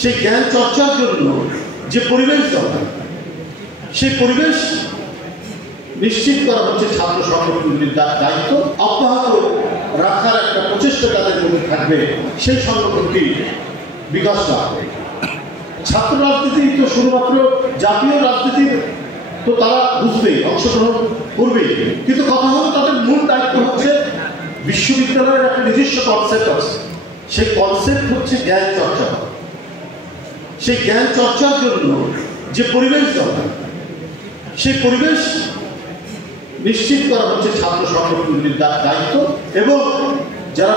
সেই জ্ঞান চর্চার জন্য যে পরিবেশ দরকার, সেই পরিবেশ নিশ্চিত করা হচ্ছে ছাত্র সংগঠনগুলির দায়িত্ব। অব্যাহত রাখার একটা প্রচেষ্টা তাদের মধ্যে থাকবে, সেই সংগঠনটি বিকাশ লাভ। ছাত্র রাজনীতি তো শুধুমাত্র জাতীয় রাজনীতির তো তারা বুঝবেই, অংশগ্রহণ করবেই, কিন্তু কথা হলো তাদের মূল দায়িত্ব হচ্ছে বিশ্ববিদ্যালয়ের একটা নিজস্ব কনসেপ্ট আছে, সেই কনসেপ্ট হচ্ছে জ্ঞান চর্চা। সেই জ্ঞান চর্চার জন্য যে পরিবেশ দরকার, সেই পরিবেশ নিশ্চিত করা হচ্ছে ছাত্র সংগঠনগুলির দায়িত্ব, এবং যারা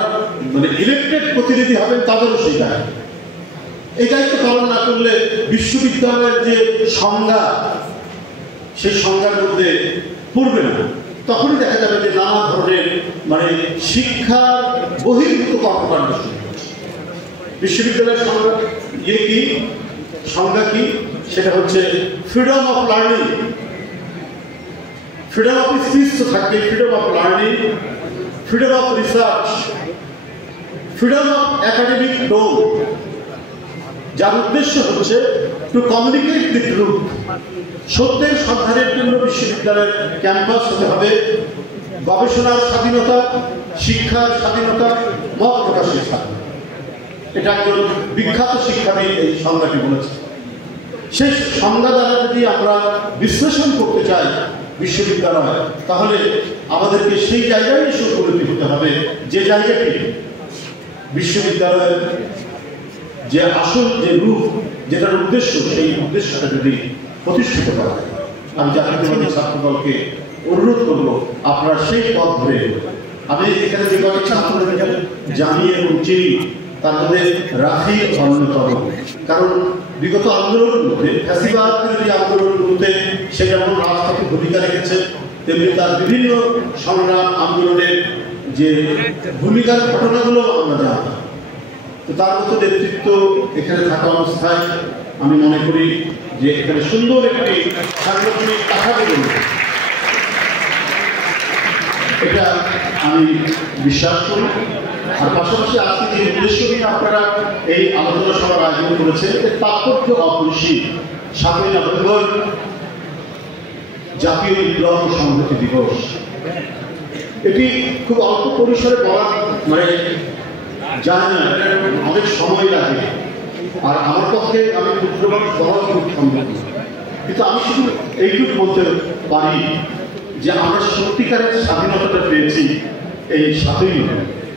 ইলেক্টেড প্রতিনিধি হবেন তাদেরও সেই দায়িত্ব। এই দায়িত্ব পালন না করলে বিশ্ববিদ্যালয়ের যে সংজ্ঞা, সেই সংজ্ঞার মধ্যে পড়বে না। তখনই দেখা যাবে যে নানা ধরনের শিক্ষা বহির্ভূত কর্মকাণ্ড শুরু হচ্ছে। বিশ্ববিদ্যালয়ের সংজ্ঞা সংজ্ঞা কি? সেটা হচ্ছে freedom of learning, freedom of speech তো থাকবে, freedom of learning, freedom of research, freedom of academic tone, যার উদ্দেশ্য হচ্ছে টু কমিউনিকেট দি ট্রুথ। সত্যের সন্ধানের জন্য বিশ্ববিদ্যালয়ের ক্যাম্পাস হতে হবে গবেষণার স্বাধীনতা, শিক্ষার স্বাধীনতা, মত প্রকাশের স্বাধীনতা। এটা একজন বিখ্যাত শিক্ষাবিদ এই সংজ্ঞাটি বলেছে। সেই সংজ্ঞা দ্বারা যদি আমরা বিশ্লেষণ করতে চাই বিশ্ববিদ্যালয়, তাহলে আমাদেরকে সেই জায়গায় এসে উপনীত হতে হবে যে জায়গাটি বিশ্ববিদ্যালয়ের যে আসল যে রূপ, যেটার উদ্দেশ্য, সেই উদ্দেশ্যটা যদি প্রতিষ্ঠিত করা হয়। আমি জাতীয়তাবাদী ছাত্রদলকে অনুরোধ করবো আপনারা সেই পথ ধরে। আমি এখানে যে কয়েক ছাত্রদের জানিয়ে এবং চিনি, তার মধ্যে রাখি অন্যতম। কারণ বিগত আন্দোলনগুলোতে, ফ্যাসিবাদ বিরোধী আন্দোলনগুলোতে সে যেমন রাজপথে ভূমিকা রেখেছে, তেমনি তার বিভিন্ন সংগ্রাম আন্দোলনের যে ভূমিকার ঘটনাগুলো আমরা জানি। তো তার মতো নেতৃত্ব এখানে থাকা অবস্থায় আমি মনে করি যে এখানে সুন্দর একটি সাংগঠনিক কাঠামো রয়েছে, এটা আমি বিশ্বাস করি। আর পাশাপাশি আজকে যে উদ্দেশ্য নিয়ে আপনারা এই আলোচনা সভার আয়োজন করেছেন, এর তাৎপর্য অপরিসীম। 7ই নভেম্বর জাতীয় বিপ্লব ও সংহতি দিবস। এটি খুব অল্প পরিসরে বলা যায় না, অনেক সময় লাগে। আর আমার পক্ষে আমি ক্ষুদ্রভাব বলা খুব সম্ভব, কিন্তু আমি শুধু এইটুকু বলতে পারি যে আমরা সত্যিকারের স্বাধীনতাটা পেয়েছি এই 7ই নভেম্বর।